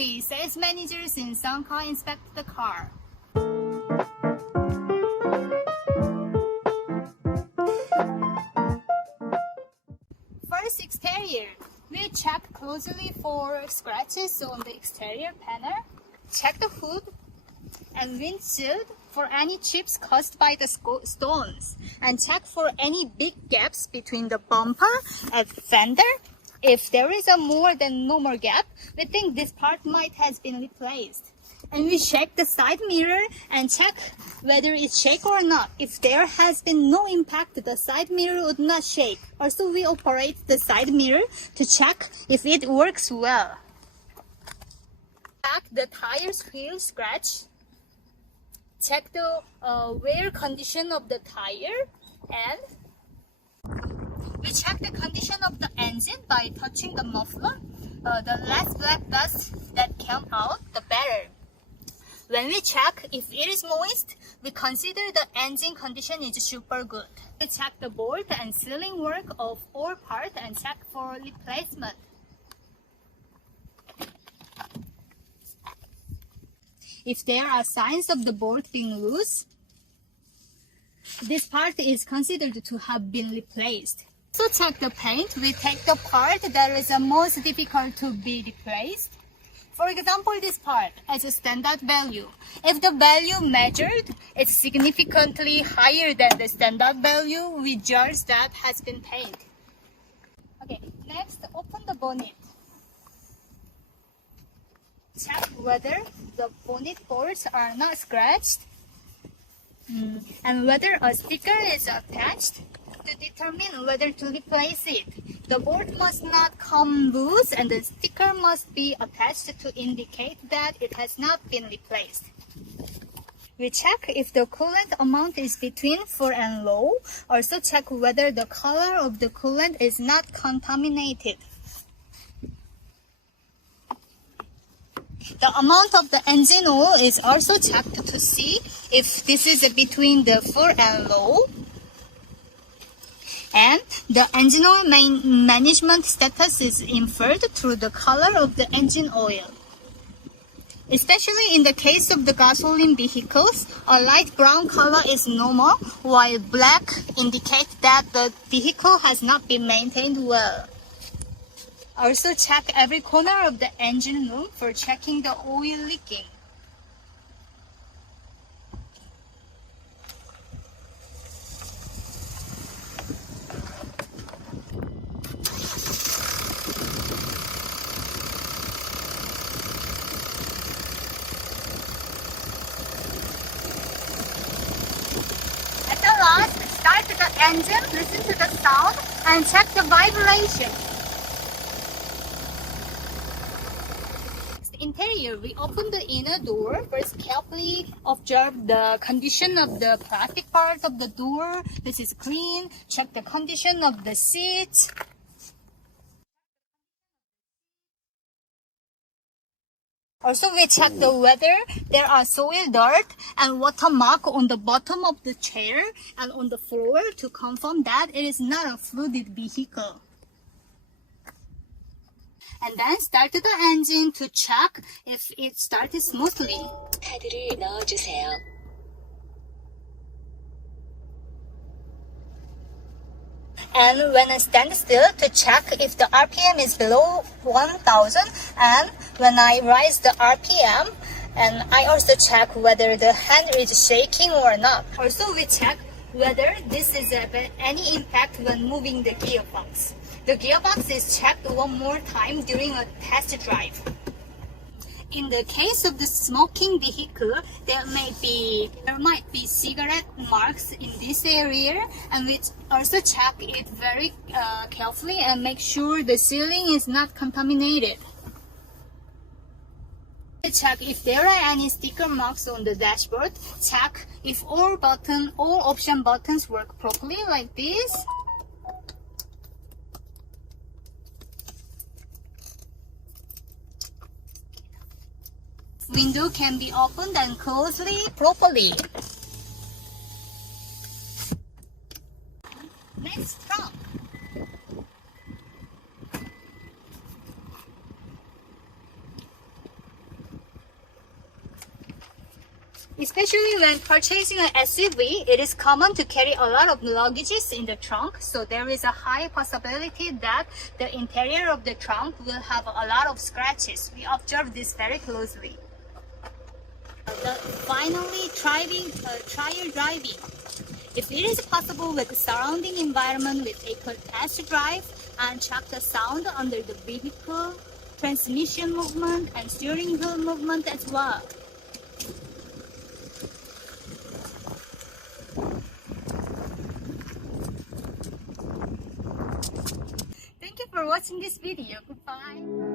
we, sales managers in some car, inspect the car. First, exterior. We check closely for scratches on the exterior panel. Check the hood and windshield for any chips caused by the stones, and check for any big gaps between the bumper and fender. If there is a more than normal gap, we think this part might have been replaced. And we check the side mirror and check whether it shakes or not. If there has been no impact, the side mirror would not shake. Also, we operate the side mirror to check if it works well. Check the tires wheel scratch. Check the wear condition of the tire, and we check the condition of the engine by touching the muffler. The less black dust that came out, the better. When we check if it is moist, we consider the engine condition is super good. We check the bolt and sealing work of all parts and check for replacement. If there are signs of the bolt being loose, this part is considered to have been replaced. So check the paint. We take the part that is the most difficult to be replaced. For example, this part as a standard value. If the value measured is significantly higher than the standard value, we judge that has been painted. Okay, next, open the bonnet. Check whether the bonnet bolts are not scratched and whether a sticker is attached to determine whether to replace it. The bolt must not come loose and the sticker must be attached to indicate that it has not been replaced. We check if the coolant amount is between full and low. Also check whether the color of the coolant is not contaminated. The amount of the engine oil is also checked to see if this is between the full and low. And the engine oil management status is inferred through the color of the engine oil. Especially in the case of the gasoline vehicles, a light brown color is normal, while black indicates that the vehicle has not been maintained well. Also check every corner of the engine room for checking the oil leaking. At the last, start the engine, listen to the sound, and check the vibration. Interior, we open the inner door. First, carefully observe the condition of the plastic part of the door. This is clean. Check the condition of the seats. Also, we check the whether there are soil, dirt, and water mark on the bottom of the chair and on the floor to confirm that it is not a flooded vehicle. And then start the engine to check if it started smoothly. 카드를 넣어주세요. And when I stand still to check if the RPM is below 1000, and when I raise the RPM, and I also check whether the hand is shaking or not. Also, we check whether this is any impact when moving the gearbox. The gearbox is checked one more time during a test drive. In the case of the smoking vehicle, there might be cigarette marks in this area, and we also check it very carefully and make sure the ceiling is not contaminated. Check if there are any sticker marks on the dashboard. Check if all option buttons work properly, like this. Window can be opened and closed properly. Next, trunk. Especially when purchasing an SUV, it is common to carry a lot of luggages in the trunk, so there is a high possibility that the interior of the trunk will have a lot of scratches. We observe this very closely. Finally, trial driving. If it is possible with the surrounding environment, we take a test drive and check the sound under the vehicle, transmission movement, and steering wheel movement as well. Thank you for watching this video. Goodbye.